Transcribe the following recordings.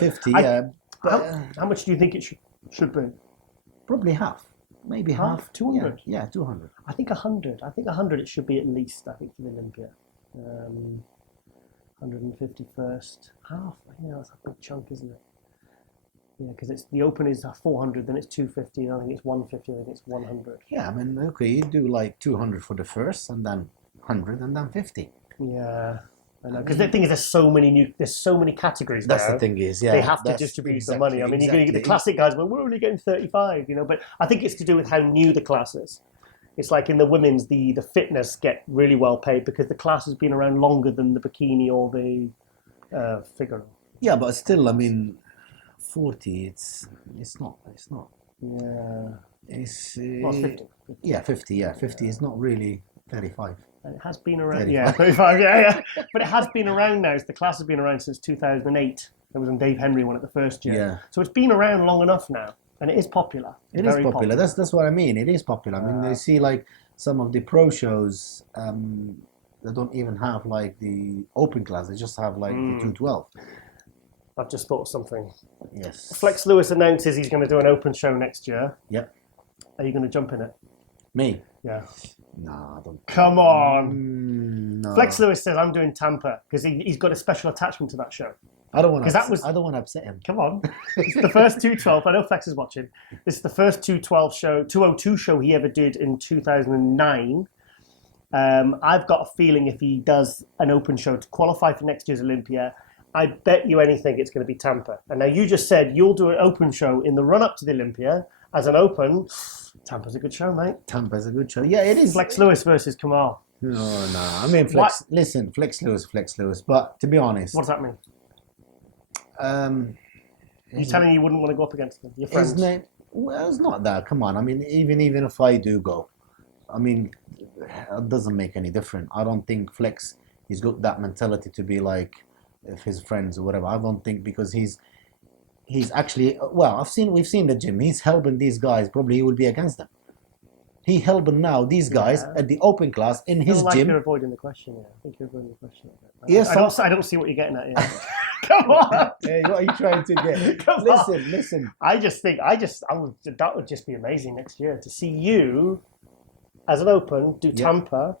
150, yeah. How much do you think it should be? Probably half. Maybe half. 200? Yeah, 200. I think 100. I think 100 it should be at least, I think, for the Olympia. 150 first. Half. Yeah, that's a big chunk, isn't it? Yeah, because it's the Open is 400, then it's 250, and I think it's 150, I think it's 100. Yeah, I mean, okay, you do like 200 for the first, and then 100, and then 50. Yeah, I know. Because the thing is, there's so many categories That's now. the thing is, yeah. They have to distribute the money. I mean, you're going to get the classic guys, well, we're only getting 35, but I think it's to do with how new the class is. It's like in the women's, the fitness get really well paid because the class has been around longer than the bikini or the figure. Yeah, but still, I mean, 40, it's not. Yeah. It's 50. Yeah, 50. Yeah, 50 is not really 35. And it has been around. 35. Yeah, 35. Yeah. But it has been around now. The class has been around since 2008. There was when Dave Henry won it the first year. Yeah. So it's been around long enough now, and it is popular. It is popular. That's what I mean. It is popular. I mean, they see like some of the pro shows. They don't even have like the open class. They just have like the 212. I've just thought of something. Yes. Flex Lewis announces he's going to do an open show next year. Yep. Are you going to jump in it? Me? Yeah. No, I don't. Come on. No. Flex Lewis says I'm doing Tampa because he's got a special attachment to that show. I don't want to. I don't want to upset him. Come on. It's the first 212. I know Flex is watching. This is the first 202 show he ever did in 2009. I've got a feeling if he does an open show to qualify for next year's Olympia, I bet you anything it's going to be Tampa. And now you just said you'll do an open show in the run-up to the Olympia as an open. Tampa's a good show, mate. Tampa's a good show. Yeah, it is. Flex Lewis versus Kamal. No. I mean, Flex Lewis. But to be honest. What does that mean? You're telling you wouldn't want to go up against them, your friends? Well, it's not that. Come on. I mean, even if I do go, I mean, it doesn't make any difference. I don't think Flex, he's got that mentality to be like his friends or whatever. I don't think because he's actually, well, we've seen the gym. He's helping these guys. Probably he will be against them. He helping now these guys at the open class in his gym. You're avoiding the question. Yeah, I think you're avoiding the question. Yes, I don't see what you're getting at. Yeah. Come on. Hey, what are you trying to get? Listen. That would just be amazing next year to see you as an open do Tampa.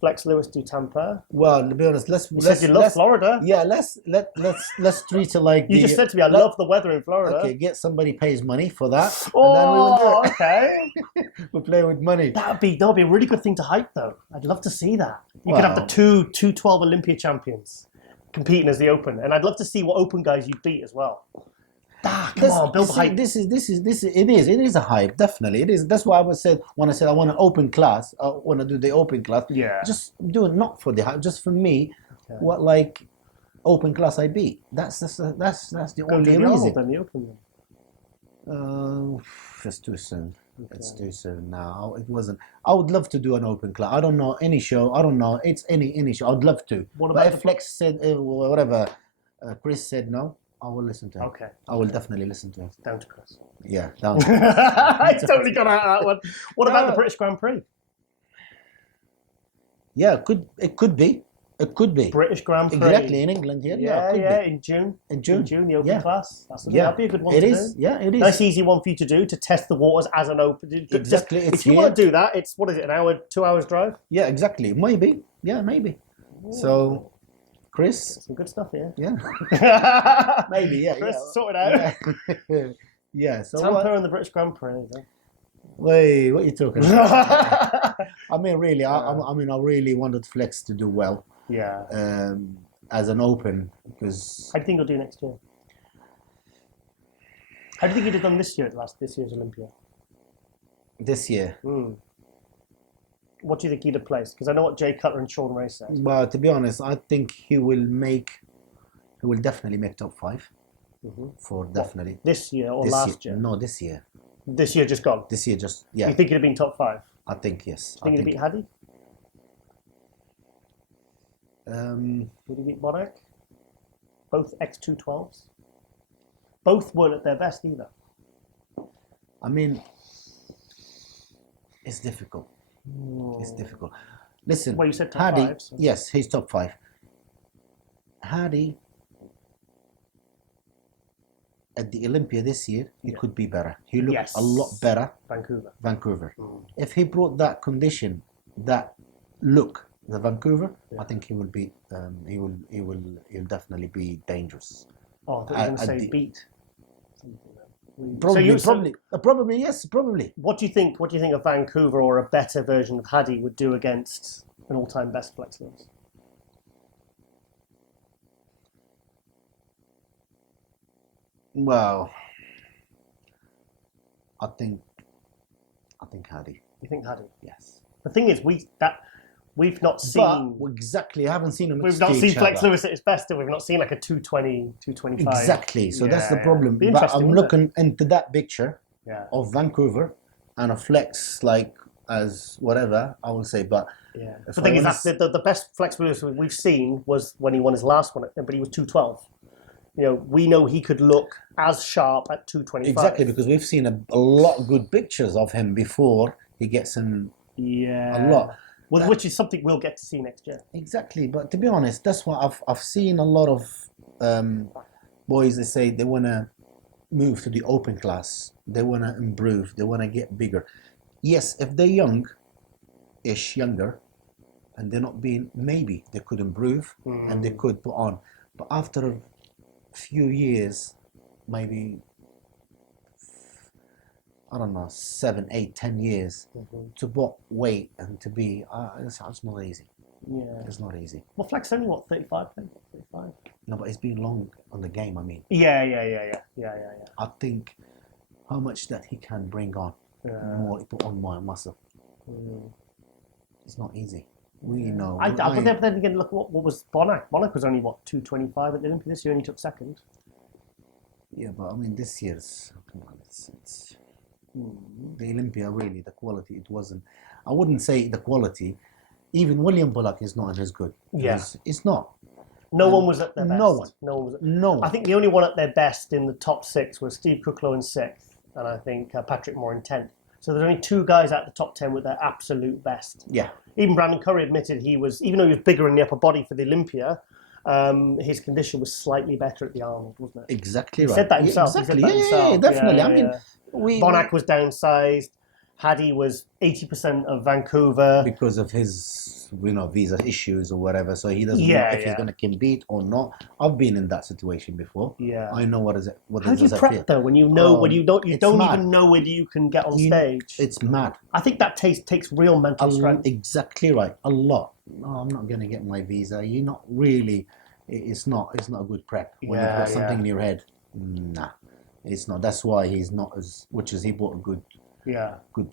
Flex Lewis do Tampa. Well, to be honest, let's Florida. Yeah, let's treat it like you just said to me, I love the weather in Florida. Okay, get somebody pays money for that. Oh, and then we will do it. Okay. We'll play with money. That'd be a really good thing to hype, though. I'd love to see that. You could have the 212 Olympia champions competing as the open, and I'd love to see what open guys you beat as well. Come on, build hype. It is a hype, definitely. It is. That's why I said when I said I want an open class, I want to do the open class. Yeah. Just do it not for the hype, just for me. Okay. What like open class I beat. That's the only reason. Then the open. It's too soon. Okay. It's too soon now. It wasn't. I would love to do an open class. I don't know any show. I don't know. It's any show. I'd love to. What about if Flex said whatever, Chris said no, I will listen to him. Okay. I will definitely listen to him. Down to Chris. Yeah, down to Chris. I totally got out of that one. What about the British Grand Prix? Yeah, it could be. It could be. British Grand Prix. Exactly, in England, yeah, in June. In June, the open class. That'd be a good one to do. Yeah, it is. Nice, easy one for you to do, to test the waters as an open. Exactly. If you want to do that, it's, what is it, an hour, 2 hours drive? Yeah, exactly. Maybe. Yeah, maybe. Ooh. So, Chris. Some good stuff here. Yeah. Maybe, yeah. Chris, sort it out. Yeah, so Tampa and the British Grand Prix. Wait, what are you talking about? I mean, really, I really wanted Flex to do well. Yeah. As an open, because. How do you think he'll do next year? How do you think he'd have done this year at this year's Olympia? This year. What do you think he'd have placed? Because I know what Jay Cutler and Sean Ray said. Well, to be honest, I think he will definitely make top 5. For definitely. What, this year or last year? No, this year. This year just gone? This year just, yeah. You think he'd have been top 5? I think, yes. Think he'd beat Hadi? Would he beat Bodak? Both X212s? Both weren't at their best either. I mean, it's difficult. It's difficult. Listen, well, you said top Hadi, 5. So. Yes, he's top 5. Hadi, at the Olympia this year, he could be better. He looked Yes. a lot better. Vancouver. If he brought that condition, that look, the Vancouver, I think he will be. He'll definitely be dangerous. Oh, I thought you were going to say beat. Probably, yes, probably. What do you think? What do you think of Vancouver or a better version of Hadi would do against an all-time best Flex Lewis? Well, I think Hadi. You think Hadi? Yes. The thing is, we've not seen. But exactly, I haven't seen him. We've not seen Flex Lewis at his best, and we've not seen like a 220, 225. Exactly. So that's the problem. Be But I'm interesting, looking into that picture Yeah. of Vancouver and a Flex like as whatever I will say. But Yeah. if The I thing is, wanna that the best Flex Lewis we've seen was when he won his last one, but he was 212. You know, we know he could look as sharp at 225. exactly, because we've seen a lot of good pictures of him before he gets in Yeah. a lot. Well, which is something we'll get to see next year. Exactly, but to be honest, that's what I've seen a lot of boys. They say they want to move to the open class. They want to improve. They want to get bigger. Yes, if they're younger, and they're not being, maybe they could improve and they could put on. But after a few years, maybe I don't know, 7, 8, 10 years to put weight and to be, it's not easy. Yeah. It's not easy. Well, Flex only, what, 35? 35? No, but it's been long on the game, I mean. Yeah. I think how much that he can bring on, more, put on more muscle. It's not easy. We know. But then again, look, what was Bonac? Bonac was only, what, 225 at the Olympia this year, and he took second. Yeah, but I mean, this year's, come on, it's the Olympia, really, the quality, it wasn't. I wouldn't say the quality. Even William Bullock is not as good. Yeah. It's not. No one was at their best. No one. No one. I think the only one at their best in the top 6 was Steve Kuklo in 6th, and I think Patrick Moore in 10th. So there's only 2 guys at the top 10 with their absolute best. Yeah. Even Brandon Curry admitted he was, even though he was bigger in the upper body for the Olympia, his condition was slightly better at the Arnold, wasn't it? Exactly He right. said that himself. Exactly. He said that himself. Yeah, definitely. Yeah, I mean, Bonac was downsized. Hadi was 80% of Vancouver. because of his, visa issues or whatever. So he doesn't know if he's going to compete or not. I've been in that situation before. Yeah. I know what is it. How do you prep though when you know when you don't even know whether you can get on stage? It's mad. I think that takes real mental strength. Exactly right. A lot. No, I'm not going to get my visa. You're not really. It's not a good prep when you put something in your head. Nah, it's not. That's why he's not as. Which is he bought a good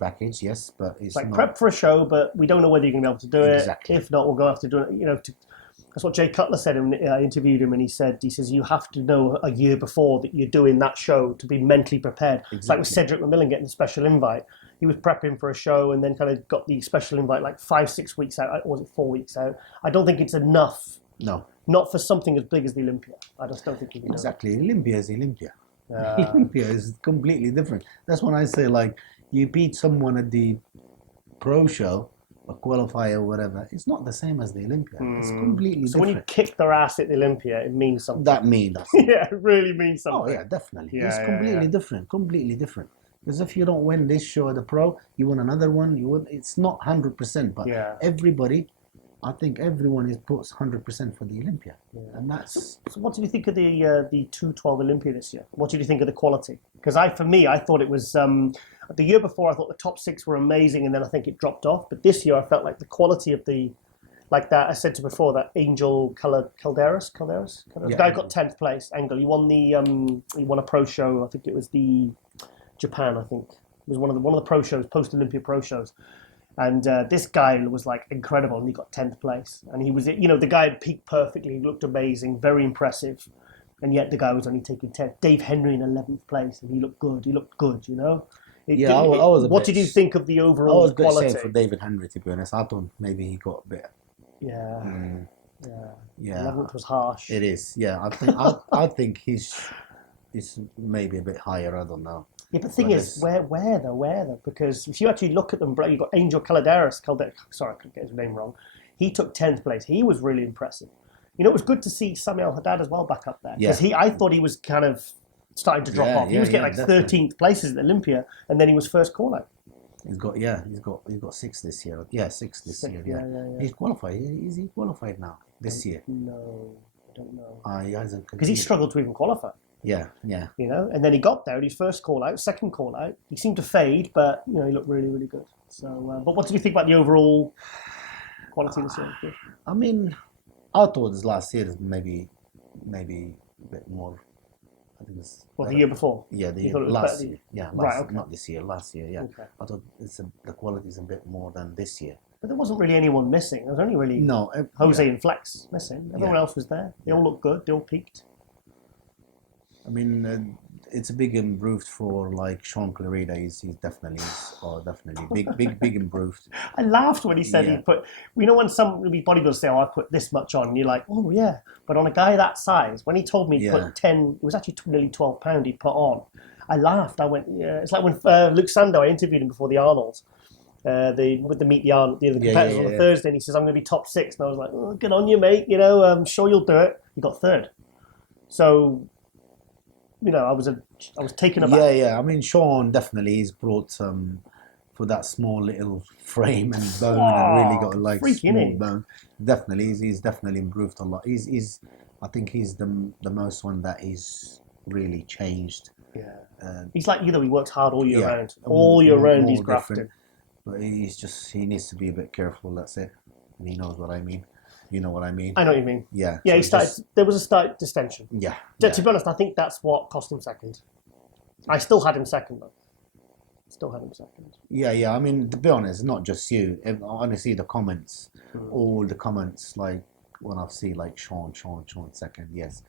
package, yes, but it's like not. prep for a show, but we don't know whether you're going to be able to do it. Exactly. If not, we'll go have to do it. That's what Jay Cutler said. I interviewed him, and he says you have to know a year before that you're doing that show to be mentally prepared. Exactly. It's like with Cedric McMillan getting the special invite. He was prepping for a show and then kind of got the special invite like 5-6 weeks out, or was it 4 weeks out? I don't think it's enough. No. Not for something as big as the Olympia. I just don't think you can exactly. Do it. Olympia is Olympia. Olympia is completely different. That's when I say, like, you beat someone at the pro show, a qualifier or whatever. It's not the same as the Olympia. It's completely different. So when you kick their ass at the Olympia, it means something. That means. Yeah, it really means something. Oh yeah, definitely. It's completely different. Completely different. Because if you don't win this show at the pro, you win another one. It's not 100%, but everybody. I think everyone puts 100% for the Olympia, and that's. So what did you think of the 212 Olympia this year? What did you think of the quality? Because I thought it was the year before. I thought the top 6 were amazing, and then I think it dropped off. But this year, I felt like the quality of like that I said to before, that Angel Calderas, the guy got 10th place. Angel, he won he won a pro show. I think it was the Japan. I think it was one of the pro shows, post Olympia pro shows. And this guy was like incredible, and he got 10th place. And he was, the guy had peaked perfectly. He looked amazing, very impressive. And yet the guy was only taking 10th. Dave Henry in 11th place, and he looked good. What did you think of the overall quality? I was a bit sad for David Henry, to be honest. I thought maybe he got a bit. Yeah. 11th was harsh. It is. Yeah, I think he's maybe a bit higher. I don't know. Yeah, but the thing is, where though? Because if you actually look at them, you've got Angel Calderas. Sorry, I couldn't get his name wrong. He took 10th place. He was really impressive. It was good to see Samuel Haddad as well back up there. Because I thought he was kind of starting to drop off. He was getting like definitely. 13th places at Olympia, and then he was first call out. He's got 6 this year. Yeah, 6 this year. Yeah. He's qualified. Is he qualified now this year? No, I don't know. He hasn't Because he struggled to even qualify. Yeah. You know, and then he got there, and his first call out, second call out, he seemed to fade, but you know, he looked really, really good. So, but what did you think about the overall quality of the year? I mean, I thought this last year is maybe a bit more. I think it's the year before. Yeah, last year. Yeah, right, okay. Not this year. Last year. Yeah, okay. I thought the quality is a bit more than this year. But there wasn't really anyone missing. There was only really Jose and Flex missing. Everyone else was there. They all looked good. They all peaked. I mean, it's a big improved for like Sean Clarida. He's definitely big improved. I laughed when he said he put. You know when some bodybuilders say, "Oh, I put this much on," and you're like, "Oh yeah," but on a guy that size, when he told me he put 10, it was actually nearly 12 pound he put on. I laughed. I went, "Yeah." It's like when Luke Sando, I interviewed him before the Arnold. With the meet the other competitors on the Thursday, and he says, "I'm going to be top 6," and I was like, "Oh, good on you, mate. You know, I'm sure you'll do it." He got 3rd. So. You know, I was taken aback. Yeah. I mean, Sean definitely he's brought for that small little frame and bone and really got like small bone. Definitely, he's definitely improved a lot. I think he's the most one that he's really changed. Yeah. He's like he works hard all year round. All year round, he's grafting. But he needs to be a bit careful. That's it. And he knows what I mean. You know what I mean? I know what you mean. Yeah. Yeah, there was a slight distension. Yeah. To be honest, I think that's what cost him second. I still had him second, though. Yeah. I mean, to be honest, not just you. Honestly, the comments, all the comments, like when I see like Sean second, yes.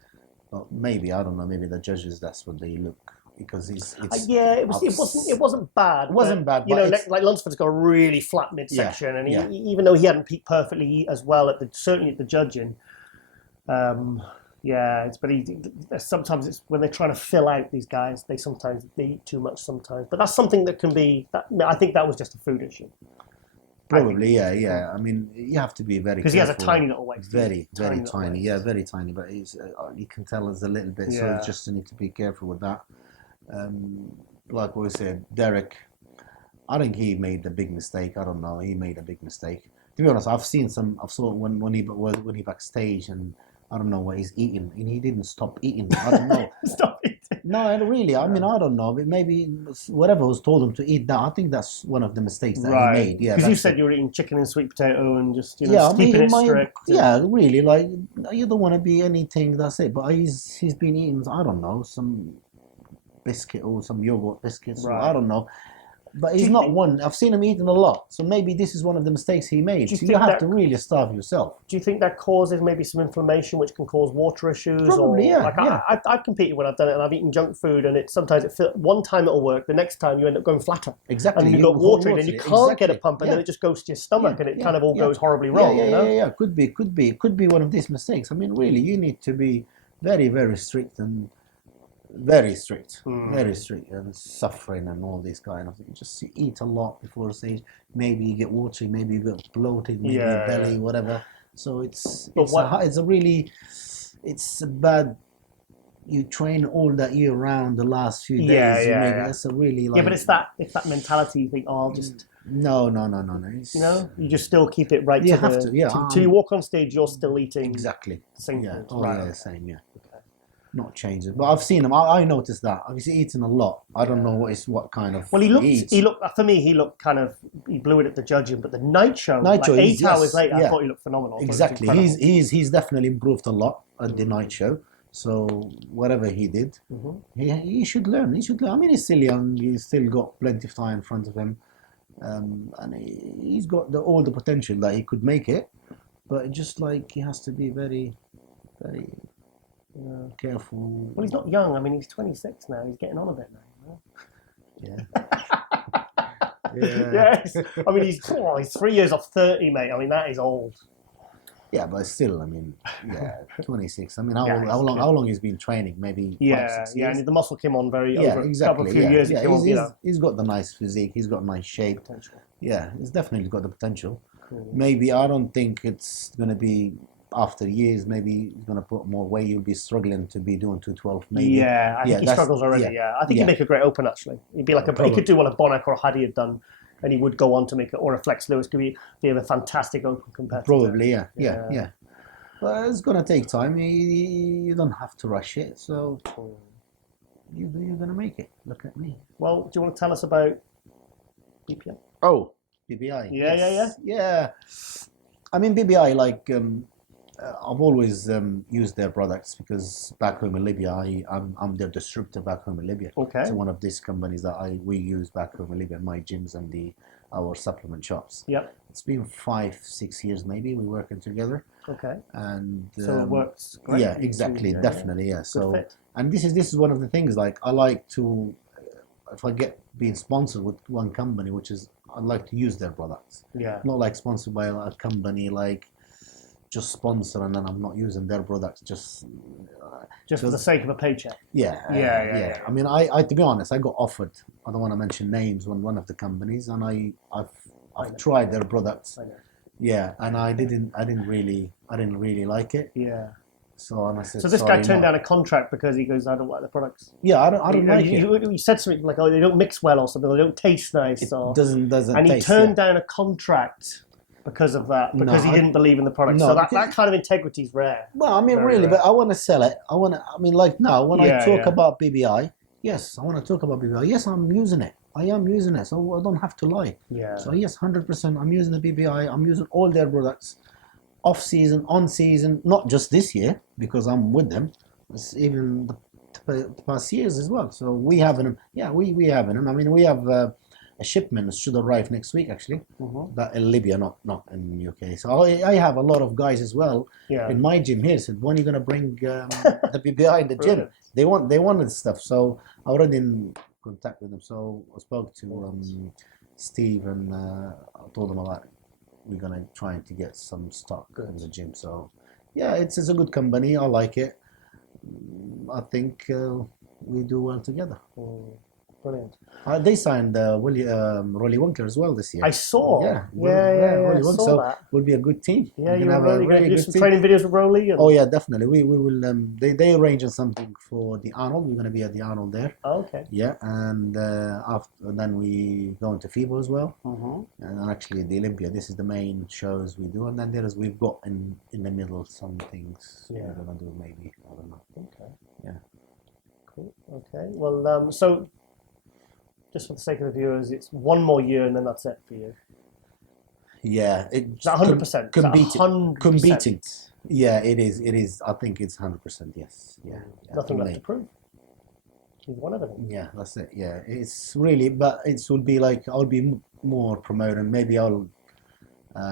But maybe, I don't know, maybe the judges, that's what they look. Because it wasn't bad. It wasn't bad. You know, like Lunsford's got a really flat midsection, and he, even though he hadn't peaked perfectly as well certainly at the judging, sometimes it's when they're trying to fill out these guys, they eat too much sometimes. But that's something that can be. I think that was just a food issue. Probably, yeah. I mean, you have to be very because he has a tiny little waist. Very tiny. Yeah, very tiny. But you can tell it's a little bit. So you just need to be careful with that. Like we said, Derek, I think he made a big mistake. I don't know. He made a big mistake. To be honest, I saw when he backstage, and I don't know what he's eating, and he didn't stop eating. I don't know. Stop eating. No, really. I mean, I don't know. Maybe whatever was told him to eat that. I think that's one of the mistakes that he made. Yeah, because you said you were eating chicken and sweet potato and just keeping it strict. Yeah, really. Like you don't want to be anything. That's it. But he's been eating. I don't know, some biscuit or some yogurt biscuits. Or, I don't know. But he's not one. I've seen him eating a lot. So maybe this is one of the mistakes he made. So you have to really starve yourself. Do you think that causes maybe some inflammation, which can cause water issues? Probably, yeah. I've competed when I've done it, and I've eaten junk food, and one time it'll work, the next time you end up going flatter. Exactly. And you've got watering, and you can't get a pump, and then it just goes to your stomach, and it kind of all goes horribly wrong. Yeah. Could be one of these mistakes. I mean, really, you need to be very, very strict and very strict and suffering and all this kind of thing. Just eat a lot before stage. Maybe you get watery, maybe you get bloated, maybe your belly, whatever. So it's a bad. You train all that year round the last few days. That's a really but it's that mentality. You think, oh, I'll just. No. You just still keep it right. You have to. Till you walk on stage, you're still eating exactly the same food. Same. Yeah. Not changing, but I've seen him. I noticed that. Obviously, eating a lot. I don't know what kind of. Well, he looked. For me, he looked kind of. He blew it at the judging, but the night show, 8 hours later, I thought he looked phenomenal. Exactly. He's definitely improved a lot at the night show. So whatever he did, he should learn. I mean, he's still young. He's still got plenty of time in front of him, and he's got all the potential that he could make it. But just like he has to be very, very. Careful. Well, he's not young. I mean, he's 26 now. He's getting on a bit now. Yes. I mean, he's 3 years off 30, mate. I mean, that is old. Yeah, but still, I mean, 26. I mean, how long he's been training? Maybe 5, 6 years. And the muscle came on exactly. A few years. He's got the nice physique. He's got nice shape. Potential. Yeah, he's definitely got the potential. Maybe I don't think it's going to be after years, maybe you're gonna put more weight. You'll be struggling to be doing 212. Maybe. Yeah, I think he that's- struggles already. yeah, Yeah, I think yeah. he'd make a great open actually. He'd be like he could do what a Bonac or a Hadi had done, and he would go on to make it, or a Flex Lewis could be a fantastic open competitor. Probably, yeah. But it's gonna take time. You don't have to rush it. So you're gonna make it. Look at me. Well, do you want to tell us about BPI? Oh, BBI. Yeah. I mean, BBI, like, I've always used their products because back home in Libya, I'm their distributor back home in Libya. Okay. So one of these companies that we use back home in Libya, my gyms and our supplement shops. Yep. It's been 5-6 years maybe we're working together. Okay. And So it works great. yeah, exactly, definitely, yeah. So fit. and this is one of the things, like, I like to, if I get being sponsored with one company, which is, I'd like to use their products. Yeah. Not like sponsored by a company, like just sponsor and then I'm not using their products just for the sake of a paycheck. Yeah. I mean, I to be honest, I got offered, I don't want to mention names, on one of the companies, and I've tried their products. I know. Yeah, and I didn't really like it. Yeah. So, and I said, So this sorry, guy turned no. down a contract because he goes, I don't like the products. Yeah, I don't like it. You said something like, oh, they don't mix well or something, they don't taste nice. It or, doesn't and he taste, turned down a contract because of that, because he didn't believe in the product. No, so that kind of integrity is rare. Well, I mean, Very really, rare. but I want to sell it. I mean, like now, when I talk Yeah. about BBI, yes, I want to talk about BBI. Yes, I'm using it. I am using it, so I don't have to lie. Yeah. So yes, 100%, I'm using the BBI. I'm using all their products, off season, on season, not just this year because I'm with them. It's even the past years as well. So we having them. Yeah, we having them. I mean, we have a shipment should arrive next week actually, but in Libya, not in UK. So I have a lot of guys as well in my gym here. Said, when are you gonna bring the BBI in the gym? They wanted stuff. So I already in contact with them. So I spoke to Steve and I told him about we're gonna try to get some stock in the gym. So yeah, it's a good company. I like it. I think we do well together. Brilliant. They signed Rolly Winkler as well this year. I saw. Rolly Winkler. So that. we'll be a good team. Yeah, we you're can have really a really good. Do good some team. training videos with Rolly. Oh yeah, definitely. We will. They arranging something for the Arnold. We're going to be at the Arnold there. Oh, okay. Yeah, and after then we go into FIBO as well. And actually the Olympia. This is the main shows we do, and then we've got in the middle some things we're going to do maybe. I don't know. Okay. Yeah. Cool. Okay. Well, so just for the sake of the viewers, it's one more year and then that's it for you. Yeah, it's 100%. Competing. Yeah, it is. I think it's 100%. Yes. Yeah. Nothing left to prove. You've won everything. Yeah, that's it. Yeah, it's really, but it will be like I'll be more promoting. Maybe I'll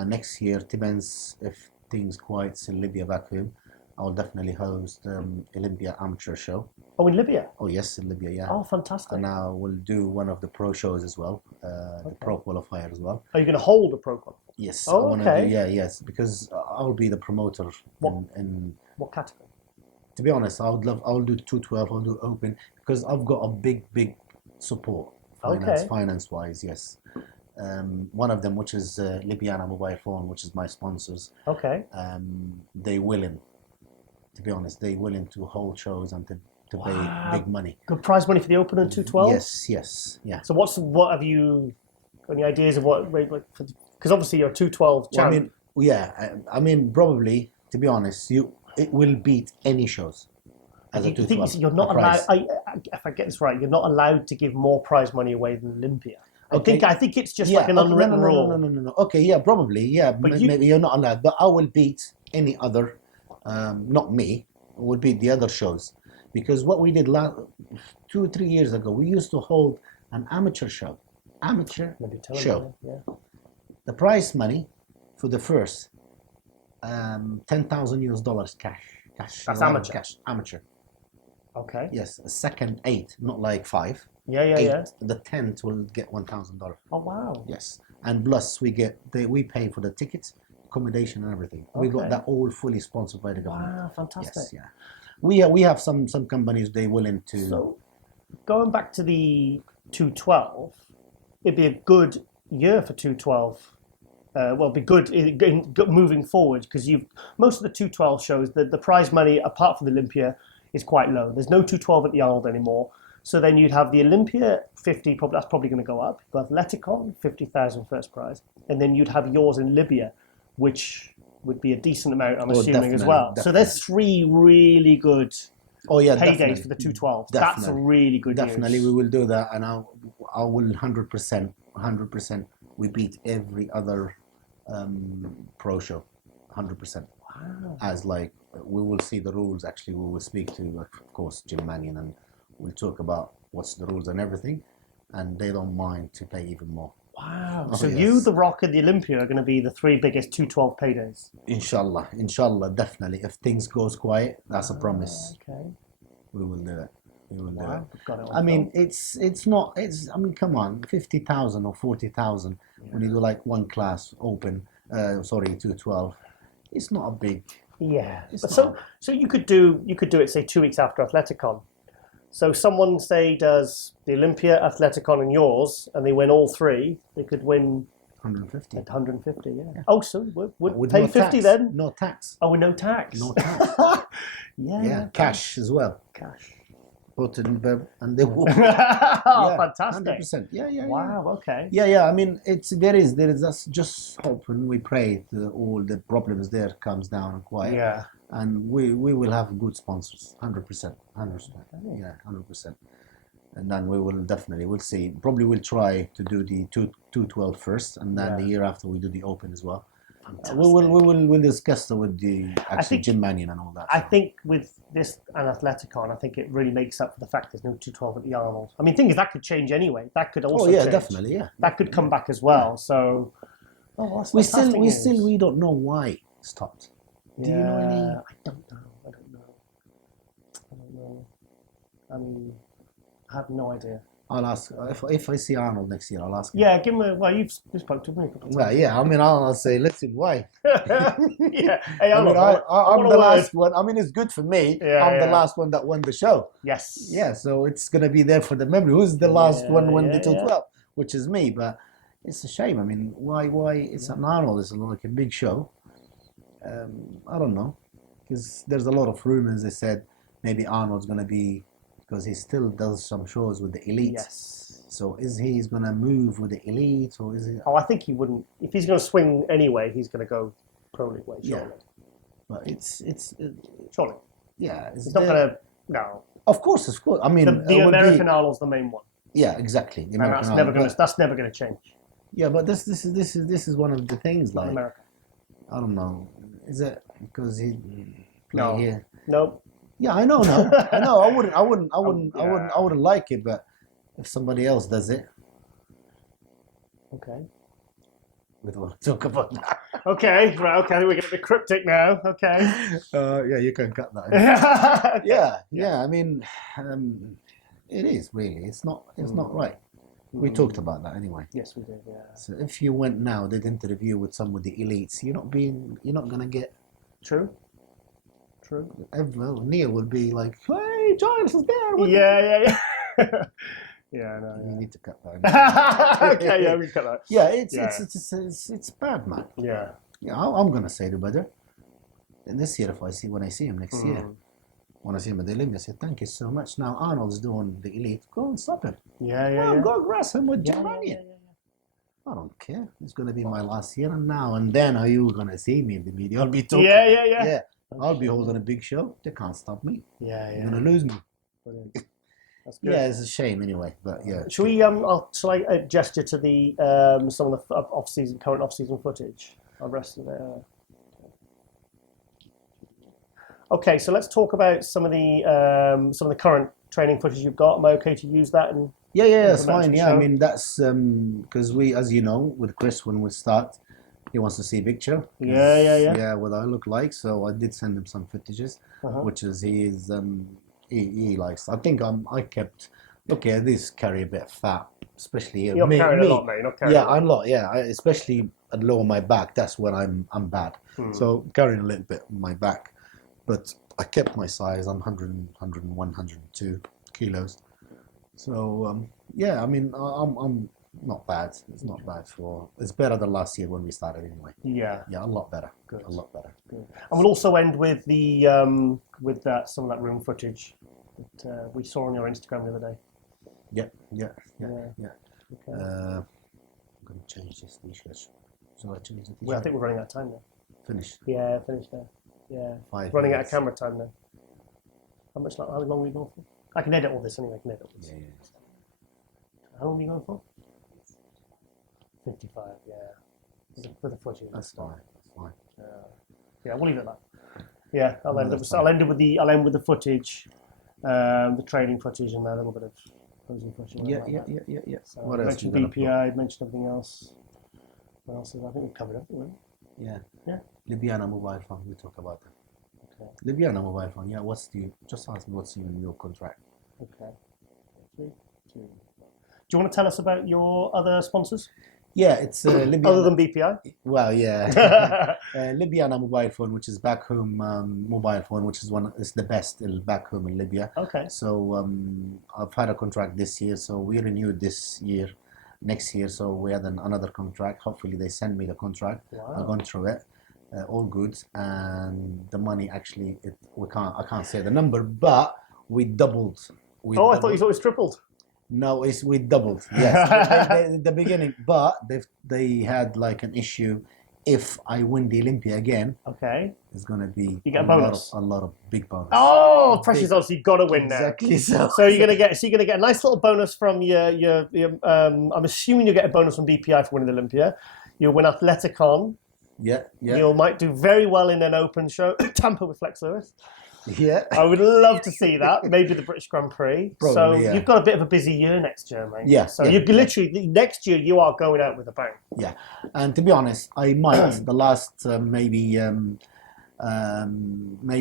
next year. Depends if things quiets in Libya back home. I'll definitely host Olympia amateur show. Oh, in Libya? Oh yes, in Libya, yeah. Oh, fantastic. And now we'll do one of the pro shows as well, the pro qualifier as well. Are you going to hold a pro qualifier? Yes. Oh, I wanna okay. do, yes, because I'll be the promoter. In what category? To be honest, I'll do 212. I'll do open because I've got a big support finance wise. Yes. One of them, which is Libyana Mobile Phone, which is my sponsors. Okay. They willing. To be honest, they willing to hold shows and to pay big money. Good prize money for the Open and 212? Yes, yeah. So what have you, any ideas of what, because obviously you're 212 champ. I mean, probably, to be honest, it will beat any shows as a 212. You're not allowed, if I get this right, you're not allowed to give more prize money away than Olympia. I think it's just like an unwritten rule. No. Okay, yeah, probably, yeah. But maybe you're not allowed, but I will beat any other. Not me, would be the other shows, because what we did 2 or 3 years ago, we used to hold an amateur show. The prize money for the first $10,000 cash. That's amateur. Cash, amateur. Okay. Yes, a second 8, not like 5. Yeah. The 10th will get $1,000. Oh wow. Yes, and plus we pay for the tickets, accommodation and everything. We got that all fully sponsored by the government. Wow, fantastic. Yes, yeah. We have some companies they willing to. So, going back to the 212, it'd be a good year for 212 be good moving forward, because most of the 212 shows, the prize money apart from the Olympia is quite low. There's no 212 at the Arnold anymore. So then you'd have the Olympia 50, that's probably going to go up. You've got Athleticon, 50,000 first prize, and then you'd have yours in Libya, which would be a decent amount, I'm assuming, as well. Definitely. So there's 3 really good paydays definitely. for the 212. Definitely. That's really good Definitely, news. we will do that, and I will 100%. We beat every other pro show, 100%. Wow. As like we will see the rules. Actually, we will speak to, of course, Jim Mannion, and we'll talk about what's the rules and everything, and they don't mind to pay even more. Wow. Oh, So yes. you, The Rock, and the Olympia are going to be the 3 biggest 212 paydays. Inshallah, definitely. If things goes quiet, that's a promise. Okay. We will do it. We will do it. Wow. Got it on I mean, film. it's not. I mean, come on, 50,000 or 40,000 when you do like one class open. 212. It's not a big. Yeah. It's But not. so you could do it, say, 2 weeks after Athleticon. So someone, say, does the Olympia, Athleticon, and yours, and they win all 3, they could win 150. 150. Yeah. Oh, so would With pay no 50 tax. then? No tax. Oh, with no tax. No tax. Yeah. Cash as well. Cash. Put it in the, and they will. Oh, fantastic. 100%. Yeah. Wow. Okay. Yeah. I mean, there is that's just hope, and we pray that all the problems there comes down and quiet. Yeah. And we will have good sponsors, 100%. Yeah, 100%. And then we'll see. Probably we'll try to do the 212 first, and then the year after we do the open as well. We'll discuss that with Jim Mannion and all that. I think with this and Athleticon, I think it really makes up for the fact there's no 212 at the Arnold. I mean, thing is, that could change anyway. That could also change. Definitely, yeah. That could come back as well. So, that's fantastic news. we don't know why it stopped. Do you know any? I don't know. I mean, I have no idea. I'll ask if I see Arnold next year. I'll ask him. Yeah, give him you spoke to me a couple of times. Well, yeah. I mean, I'll say, listen, why? Yeah. Hey, I mean, I'm the last one. I mean, it's good for me. Yeah, I'm the last one that won the show. Yes. Yeah, so it's gonna be there for the memory. Who's the last one when the 212? Which is me. But it's a shame. I mean, why? It's an Arnold. It's like a big show. I don't know, because there's a lot of rumors. They said maybe Arnold's gonna be, because he still does some shows with the elite. Yes. So is he's gonna move with the elite, or is it? Oh, I think he wouldn't. If he's going to swing anyway, he's going to go pro league way. Surely. Yeah. But it's Surely. yeah. He's not going to. No. Of course. I mean, The American Arnold's the main one. Yeah, exactly. The And American that's never going to change. Yeah, but this is one of the things, like, America. I don't know. Is it because he play No. here? Nope. Yeah, I know. I wouldn't like it, but if somebody else does it, Okay. we don't want to talk about that. Okay. Right. Okay. We're going to be cryptic now. Okay. Yeah, you can cut that. Yeah. Yeah. I mean, it is really. It's not right. We talked about that anyway. Yes, we did. Yeah. So if you went now, did interview with some of the elites, you're not gonna get. True. Well, Neil would be like, "Hey, Giles is there." Yeah. Yeah. No. You need to cut that. Okay. Yeah, we cut that. Yeah, it's bad, man. Yeah. Yeah, I'm gonna say to Badr. And this year, when I see him next year, when I see him at the Olympia, I say, "Thank you so much." Now Arnold's doing the elite. Go and stop him. Yeah. Go grass him with Jim Mannion. I don't care. It's gonna be my last year, and then are you gonna see me in the media? I'll be talking. Yeah. I'll be holding a big show. They can't stop me. Yeah. You're gonna lose me. Brilliant. That's good. Yeah, it's a shame anyway. But yeah. Shall we? Shall I gesture to the some of the current off-season footage? I'll rest of it. Okay, so let's talk about some of the current training footage you've got. Am I okay to use that? And Yeah, it's fine. Yeah, show? I mean that's because we, as you know, with Chris when we start, he wants to see a picture. Yeah. What I look like. So I did send him some footages, which is he likes. I think I kept. Okay, I did carry a bit of fat, especially here. You're not carrying a lot, mate. You're not carrying. Yeah, I'm not. Yeah, especially at low on my back. That's when I'm bad. So carrying a little bit on my back, but I kept my size. I'm 101, 102 kilos. So yeah, I mean, I'm not bad. It's not bad for. It's better than last year when we started anyway. Yeah. Yeah, a lot better. Good. A lot better. Good. And we'll also end with the with that some of that room footage that we saw on your Instagram the other day. Yeah. Okay. I'm gonna change this t-shirt. So I change the t-shirt. Well, I think we're running out of time now. Finish. Yeah, finished now. Yeah. 5 Running out minutes. of camera time now. How long are we going for? I can edit all this anyway. I can edit all this. Yeah. How long are we going for? 55. Yeah. For the footage. That's fine. Yeah, we'll leave it at that. Yeah, I'll end that's with the footage, the training footage, and a little bit of posing footage. Yeah. So What I else mentioned you gonna BPI, I mentioned everything else. What else? I think we've covered everything. Yeah. Yeah. Libyana mobile phone. We talk about that. Okay. Libyana mobile phone. Yeah. Just ask me what's in your contract. Okay. 3, 2. Do you want to tell us about your other sponsors Yeah, it's Libyana. other than BPI? Well, yeah. Libyana mobile phone, which is back home mobile phone, which is the best back home in Libya. Okay. So I've had a contract this year, so we renewed next year. So we had another contract. Hopefully they send me the contract. Wow. I've gone through it, all good, and the money actually I can't say the number, but we doubled. I thought you thought it was tripled. No, we doubled. Yes, the beginning, but they had like an issue. If I win the Olympia again, Okay. it's gonna be You get a bonus. a lot of big bonus. Oh, pressure's on, so you've got to win now. Exactly. So So you're gonna get a nice little bonus from your I'm assuming you'll get a bonus from BPI for winning the Olympia. You'll win Athleticon. yeah. You might do very well in an open show, Tampa with Flex Lewis. Yeah. I would love to see that. Maybe the British Grand Prix. Probably, so yeah. you've got a bit of a busy year next year, mate. Yeah, So yeah, you literally next year you are going out with a bang. Yeah, and to be honest, I might the last maybe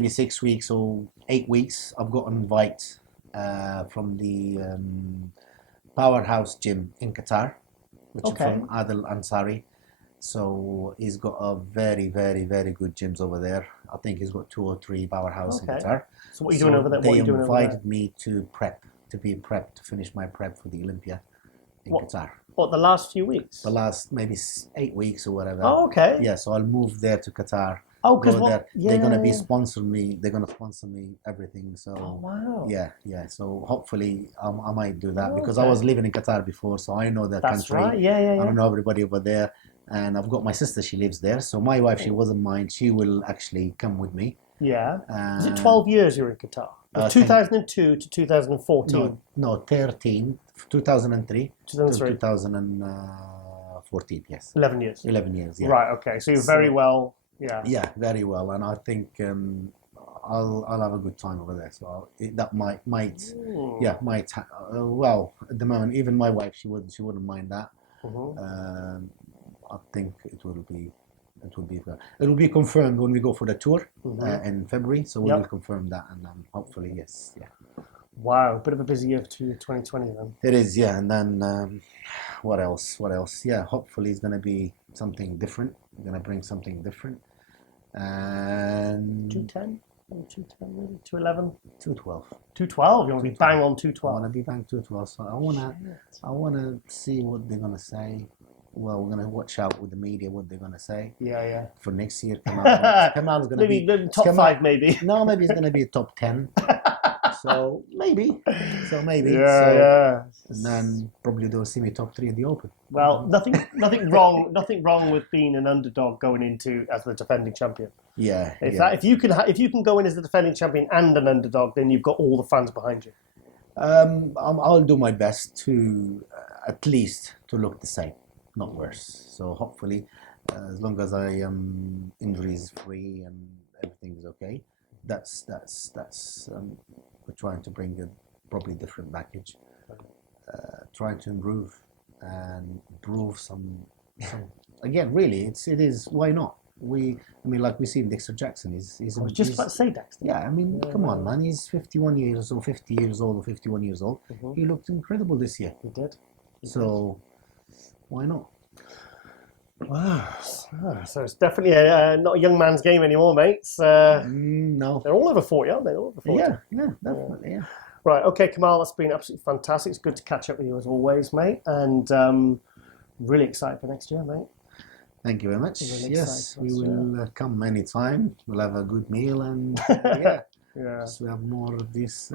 6 weeks or 8 weeks, I've got an invite from the Powerhouse Gym in Qatar, which is from Adil Ansari. So he's got a very, very, very good gyms over there. I think he's got 2 or 3 Powerhouse in Qatar. So what are you doing over there? They invited me to be prepped to finish my prep for the Olympia in Qatar. What, the last few weeks? The last maybe 8 weeks or whatever. Oh, okay. Yeah, so I'll move there to Qatar. Oh, because they're gonna be sponsoring me. They're gonna sponsor me everything. So oh, wow. yeah. So hopefully I might do that because I was living in Qatar before, so I know that That's country. right. Yeah. I don't know everybody over there, and I've got my sister. She lives there, so my wife, she wasn't mind. She will actually come with me. Yeah. Is it 12 years you were in Qatar? 2002 to 2014. No, 2003 to 2003. 2014. Yes. 11 years. 11 years. Yeah. Right. Okay. So you're very well. Yeah. Yeah, very well, and I think I'll have a good time over there. So that might well, at the moment, even my wife, she wouldn't mind that. I think it will be confirmed when we go for the tour in February. So we will confirm that, and hopefully, yes, yeah. Wow, a bit of a busy year for 2020 then. It is, yeah, and then what else? Yeah, hopefully it's gonna be something different. We're gonna bring something different, and 210, 210, maybe 211, 212. 212. You want to be bang on I 212. want to be bang 212. So I wanna see what they're gonna say. Well, we're gonna watch out with the media what they're gonna say. Yeah. For next year, Kamal's gonna maybe be top 5, maybe. No, maybe it's gonna be a top 10. So maybe. Yeah. And then probably they'll see me top 3 in the Open. Well, nothing wrong with being an underdog going into as the defending champion. Yeah. If you can go in as the defending champion and an underdog, then you've got all the fans behind you. I'll do my best to at least to look the same, not worse. So hopefully, as long as I am injuries free and everything is okay, that's we're trying to bring a probably different package, trying to improve some again. Really, it is why not? Like we see Dexter Jackson. I was just about to say Dexter. Yeah, come on, man. He's 51 years old, 50 years old, or 51 years old. He looked incredible this year. He did. So why not? Wow. So it's definitely not a young man's game anymore, mates. No. They're all over 40, aren't they? All over 40. Yeah, definitely. Yeah. Right, okay, Kamal, that's been absolutely fantastic. It's good to catch up with you as always, mate. And really excited for next year, mate. Thank you very much. Really Yes, excited we for next will come anytime. We'll have a good meal and yeah, Yeah. just we have more of these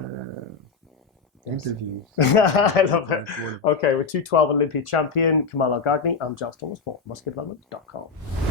interviews. I love it. Going forward. Okay, we're 212 Olympi Champion Kamal ElGargni. I'm Giles Thomas for musculardevelopment.com.